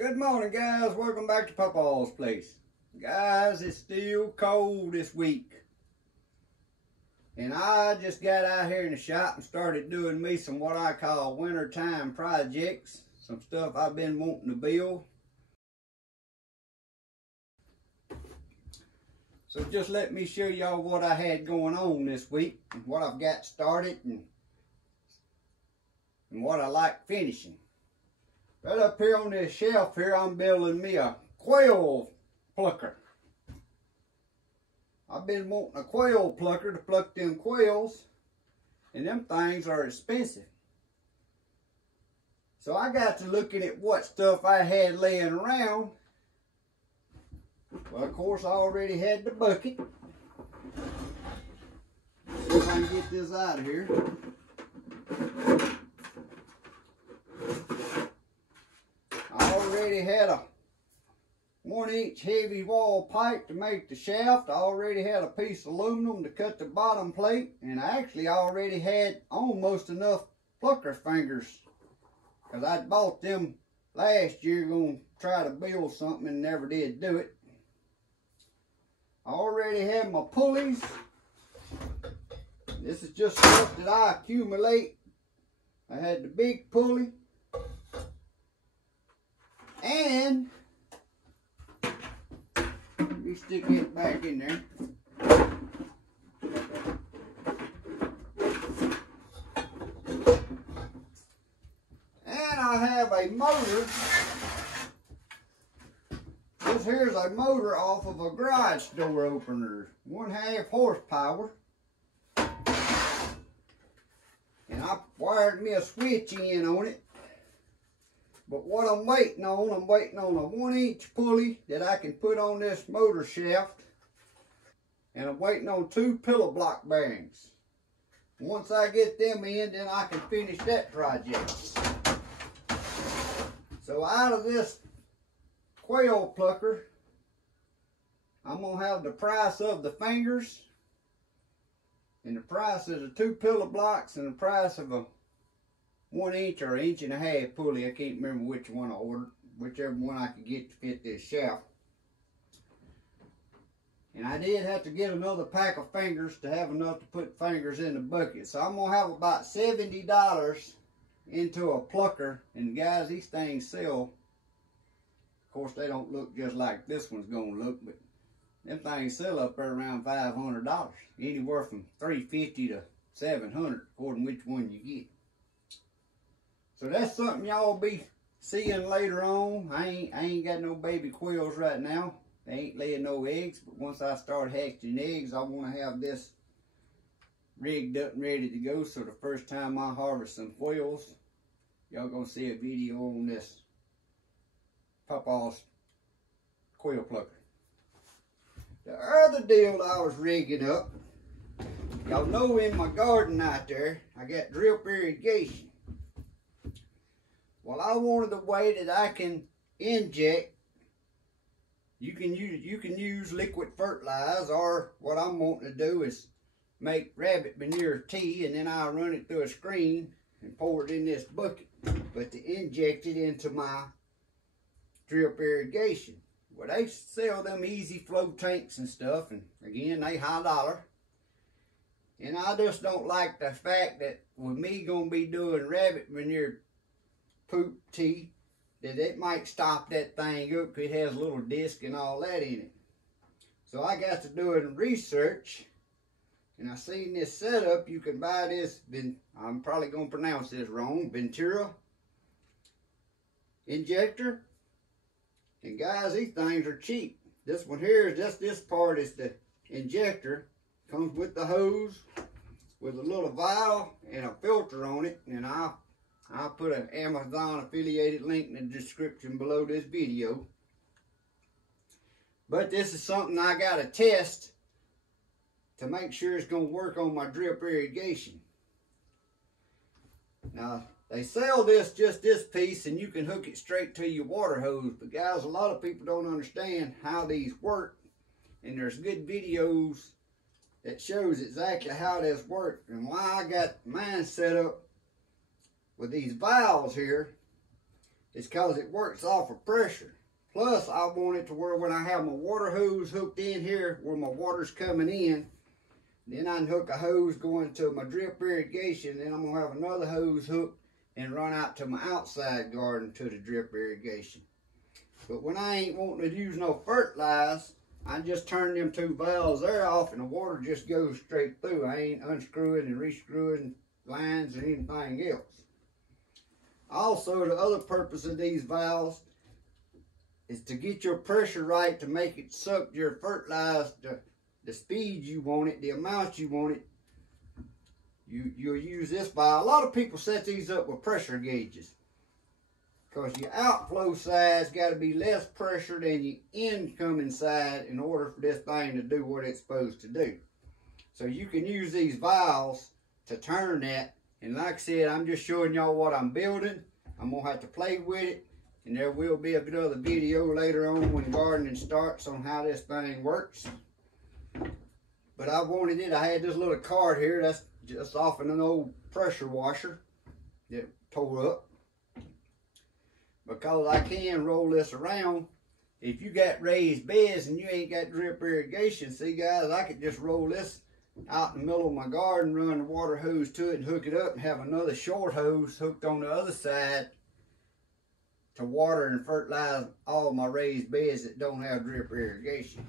Good morning, guys. Welcome back to Papaw's place. Guys, it's still cold this week. And I just got out here in the shop and started doing me some what I call wintertime projects. Some stuff I've been wanting to build. So just let me show y'all what I had going on this week. And what I've got started and what I like finishing. Right up here on this shelf here, I'm building me a quail plucker. I've been wanting a quail plucker to pluck them quails, and them things are expensive. So I got to looking at what stuff I had laying around. Well, of course, I already had the bucket. See if I can get this out of here. I already had a 1-inch heavy wall pipe to make the shaft. I already had a piece of aluminum to cut the bottom plate, and I actually already had almost enough plucker fingers because I bought them last year going to try to build something and never did do it. I already had my pulleys. This is just stuff that I accumulate. I had the big pulley. And let me stick it back in there. And I have a motor. This here's a motor off of a garage door opener. 1/2 horsepower. And I wired me a switch in on it. But what I'm waiting on a 1-inch pulley that I can put on this motor shaft. And I'm waiting on 2 pillow block bearings. Once I get them in, then I can finish that project. So out of this quail plucker, I'm going to have the price of the fingers. And the price of the 2 pillow blocks and the price of a 1-inch or 1.5 inch pulley. I can't remember which one I ordered. Whichever one I could get to fit this shaft. And I did have to get another pack of fingers to have enough to put fingers in the bucket. So I'm going to have about $70 into a plucker. And guys, these things sell. Of course, they don't look just like this one's going to look. But them things sell up there around $500. Anywhere from $350 to $700 according to which one you get. So that's something y'all be seeing later on. I ain't got no baby quails right now. They ain't laying no eggs. But once I start hatching eggs, I want to have this rigged up and ready to go. So the first time I harvest some quails, y'all gonna see a video on this Papaw's quail plucker. The other deal that I was rigging up, y'all know in my garden out there, I got drip irrigation. Well, I wanted a way that I can inject. You can use liquid fertilize, or what I'm wanting to do is make rabbit manure tea, and then I'll run it through a screen and pour it in this bucket. But to inject it into my drip irrigation. Well, they sell them easy flow tanks and stuff, and again, they high dollar. And I just don't like the fact that with me gonna be doing rabbit manure poop tea, that it might stop that thing up because it has a little disc and all that in it. So I got to doing research, and I seen this setup. You can buy this, I'm probably going to pronounce this wrong, Venturi Injector. And guys, these things are cheap. This one here is just this part is the injector. Comes with the hose, with a little vial and a filter on it, and I'll put an Amazon affiliated link in the description below this video. But this is something I got to test to make sure it's going to work on my drip irrigation. Now, they sell this, just this piece, and you can hook it straight to your water hose. But guys, a lot of people don't understand how these work. And there's good videos that shows exactly how this works and why I got mine set up with these valves here is because it works off of pressure. Plus, I want it to where when I have my water hose hooked in here where my water's coming in, then I can hook a hose going to my drip irrigation, then I'm gonna have another hose hooked and run out to my outside garden to the drip irrigation. But when I ain't wanting to use no fertilize, I just turn them two valves there off and the water just goes straight through. I ain't unscrewing and rescrewing lines or anything else. Also, the other purpose of these valves is to get your pressure right, to make it suck your fertilizer the speed you want it, the amount you want it. You'll use this valve. A lot of people set these up with pressure gauges because your outflow side's got to be less pressure than your incoming side in order for this thing to do what it's supposed to do. So you can use these valves to turn that. And like I said, I'm just showing y'all what I'm building. I'm going to have to play with it. And there will be another video later on when gardening starts on how this thing works. But I wanted it. I had this little card here. That's just off of an old pressure washer that tore up. Because I can roll this around. If you got raised beds and you ain't got drip irrigation, see guys, I could just roll this out in the middle of my garden, run the water hose to it and hook it up and have another short hose hooked on the other side to water and fertilize all my raised beds that don't have drip irrigation.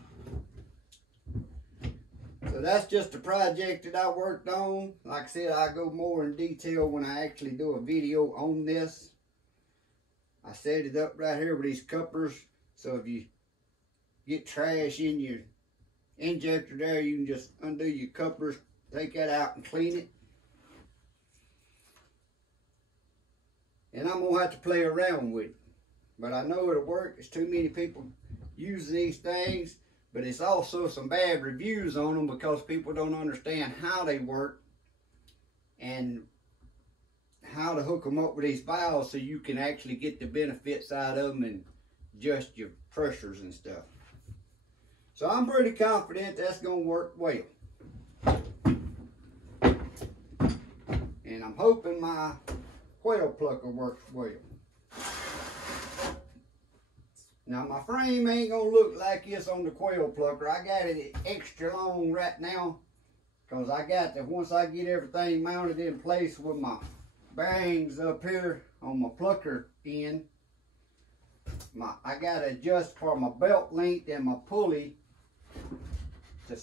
So that's just a project that I worked on. Like I said, I'll go more in detail when I actually do a video on this. I set it up right here with these couplers, so if you get trash in your injector there, you can just undo your couplers, take that out and clean it. And I'm going to have to play around with it. But I know it'll work. There's too many people using these things. But it's also some bad reviews on them because people don't understand how they work and how to hook them up with these valves so you can actually get the benefits out of them and adjust your pressures and stuff. So I'm pretty confident that's going to work well. And I'm hoping my Quail plucker works well. Now my frame ain't gonna look like this on the Quail plucker. I got it extra long right now because I got to, once I get everything mounted in place with my bearings up here on my plucker end, I gotta adjust for my belt length and my pulley to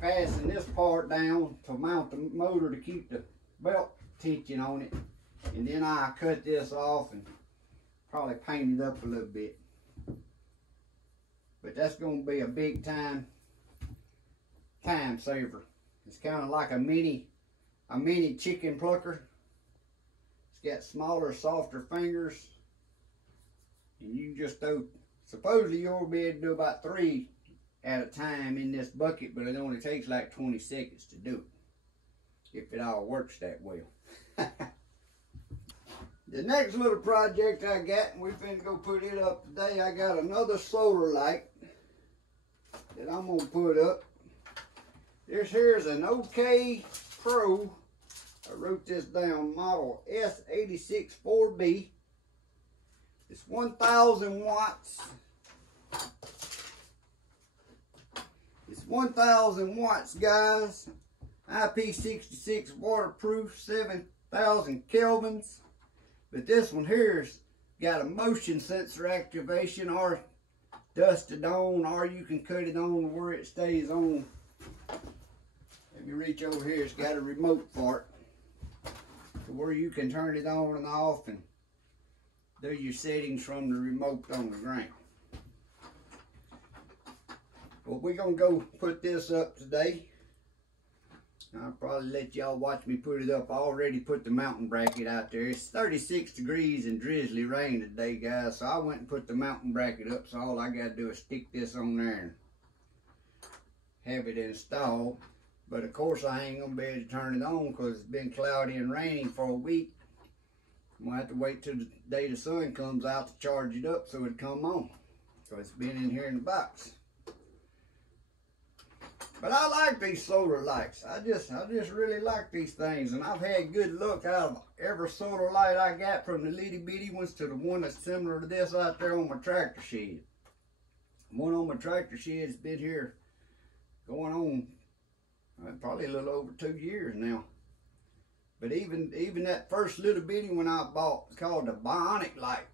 fasten this part down to mount the motor to keep the belt tension on it. And then I cut this off and probably paint it up a little bit. But that's going to be a big time saver. It's kind of like a mini chicken plucker. It's got smaller, softer fingers. And you can just throw, supposedly you'll be able to do about 3 at a time in this bucket, but it only takes like 20 seconds to do it, if it all works that well. The next little project I got, and we're finna go put it up today, I got another solar light that I'm gonna put up. This here's an OKPRO. I wrote this down, model S86-4B. It's 1,000 watts. It's 1,000 watts, guys. IP66 waterproof, 7,000 kelvins. But this one here's got a motion sensor activation, or dusted on, or you can cut it on where it stays on. If you reach over here, it's got a remote for it, to where you can turn it on and off and do your settings from the remote on the ground. Well, we're gonna go put this up today. I'll probably let y'all watch me put it up. I already put the mountain bracket out there. It's 36 degrees and drizzly rain today, guys. So I went and put the mountain bracket up. So all I got to do is stick this on there and have it installed. But of course I ain't going to be able to turn it on because it's been cloudy and raining for a week. I'm going to have to wait till the day the sun comes out to charge it up so it'll come on. So it's been in here in the box. But I like these solar lights. I just really like these things, and I've had good luck out of every solar light I got, from the little bitty ones to the one that's similar to this out there on my tractor shed. One on my tractor shed's been here going on probably a little over 2 years now. But even that first little bitty one I bought, it's called the bionic light.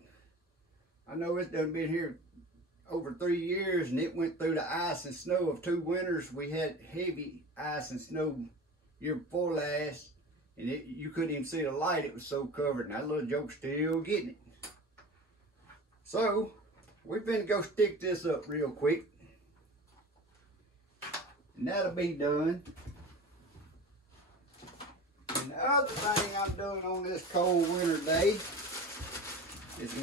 I know it's done been here over 3 years, and it went through the ice and snow of 2 winters. We had heavy ice and snow year before last, and you couldn't even see the light. It was so covered, and that little joke's still getting it. So we're finna go stick this up real quick, and that'll be done. And the other thing I'm doing on this cold winter day is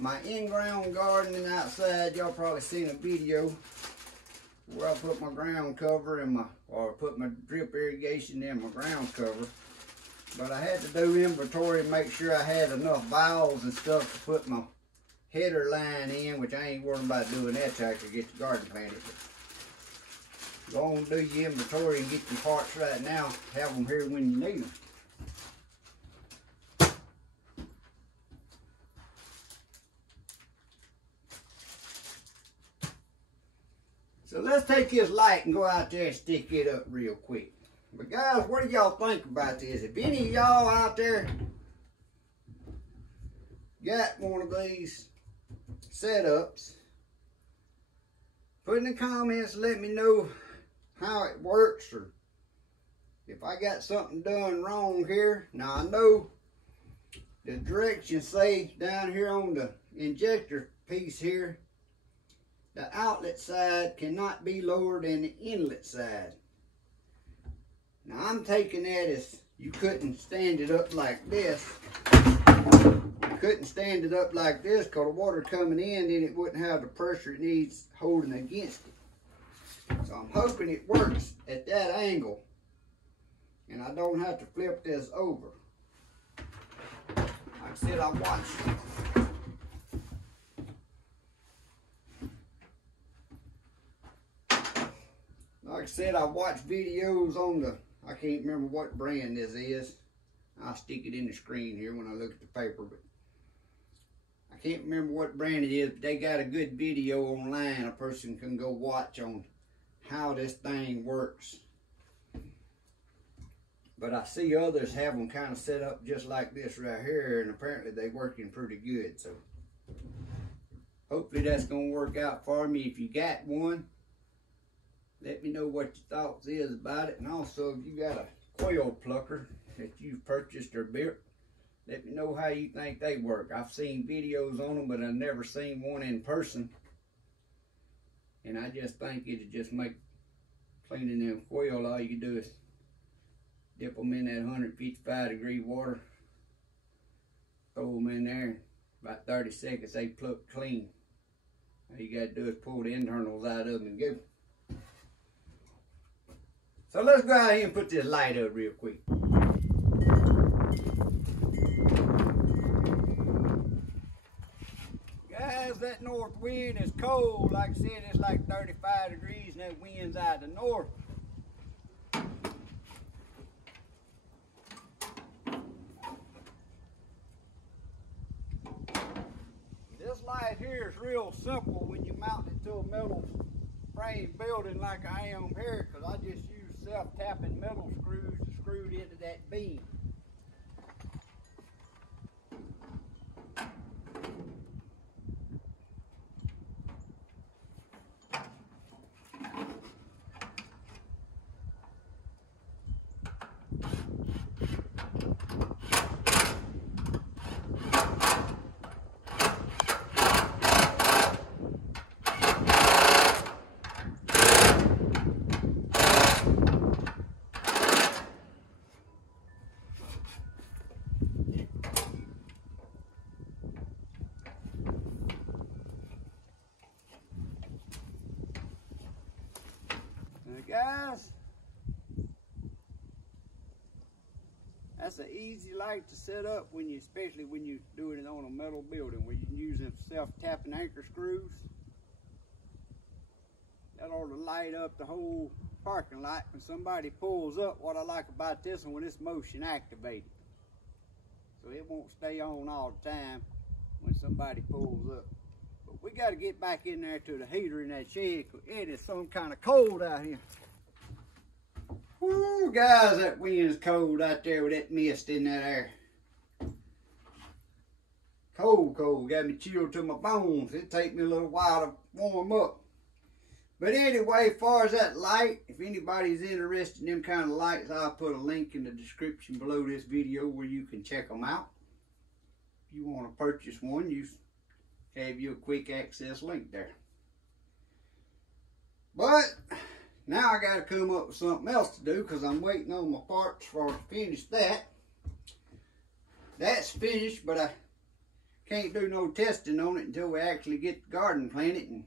my in-ground gardening outside. Y'all probably seen a video where I put my ground cover in or put my drip irrigation in my ground cover. But I had to do inventory and make sure I had enough valves and stuff to put my header line in, which I ain't worried about doing that till I can get the garden planted. But go on and do your inventory and get your parts right now. Have them here when you need them. So let's take this light and go out there and stick it up real quick. But guys, what do y'all think about this? If any of y'all out there got one of these setups, put in the comments, let me know how it works, or if I got something done wrong here. Now I know the directions say down here on the injector piece here, the outlet side cannot be lower than the inlet side. Now I'm taking that as you couldn't stand it up like this. You couldn't stand it up like this because the water coming in, then it wouldn't have the pressure it needs holding against it. So I'm hoping it works at that angle, and I don't have to flip this over. Like I said, I watched videos on the, I can't remember what brand this is. I'll stick it in the screen here when I look at the paper, but I can't remember what brand it is, but they got a good video online a person can go watch on how this thing works. But I see others have them kind of set up just like this right here, and apparently they're working pretty good. So hopefully that's going to work out for me. If you got one, let me know what your thoughts is about it. And also, if you got a Quail plucker that you've purchased or built, let me know how you think they work. I've seen videos on them, but I've never seen one in person. And I just think it'd just make cleaning them quail, all you can do is dip them in that 155-degree water, throw them in there, about 30 seconds they pluck clean. All you got to do is pull the internals out of them and go. So let's go out here and put this light up real quick. Guys, that north wind is cold. Like I said, it's like 35 degrees and that wind's out of the north. This light here is real simple when you mount it to a metal frame building like I am here, because I just use self-tapping metal screws screwed into that beam. Guys, that's an easy light to set up when you, especially when you're doing it on a metal building where you can use them self-tapping anchor screws. That ought to light up the whole parking lot when somebody pulls up. What I like about this one, when it's motion activated. So it won't stay on all the time when somebody pulls up. But we got to get back in there to the heater in that shed. It is some kind of cold out here. Woo, guys, that wind's cold out there with that mist in that air. Cold, cold. Got me chilled to my bones. It'll take me a little while to warm up. But anyway, as far as that light, if anybody's interested in them kind of lights, I'll put a link in the description below this video where you can check them out. If you want to purchase one, you have your quick access link there. But now I got to come up with something else to do because I'm waiting on my parts for to finish that. That's finished, but I can't do no testing on it until we actually get the garden planted. And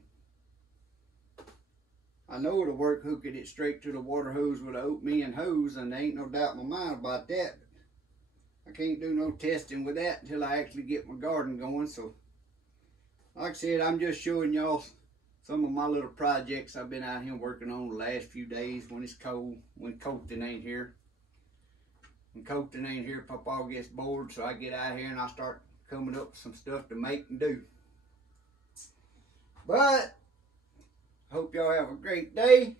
I know it'll work hooking it straight to the water hose with an oatmeal hose, and there ain't no doubt in my mind about that. I can't do no testing with that until I actually get my garden going. So, like I said, I'm just showing y'all some of my little projects I've been out here working on the last few days when it's cold, when Colton ain't here. When Colton ain't here, Papaw gets bored, so I get out here and I start coming up with some stuff to make and do. But hope y'all have a great day.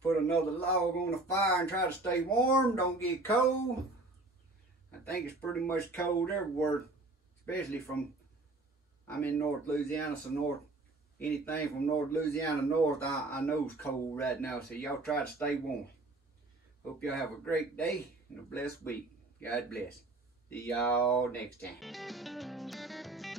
Put another log on the fire and try to stay warm. Don't get cold. I think it's pretty much cold everywhere, especially from, I'm in North Louisiana, so anything from North Louisiana north, I know it's cold right now. So y'all try to stay warm. Hope y'all have a great day and a blessed week. God bless. See y'all next time.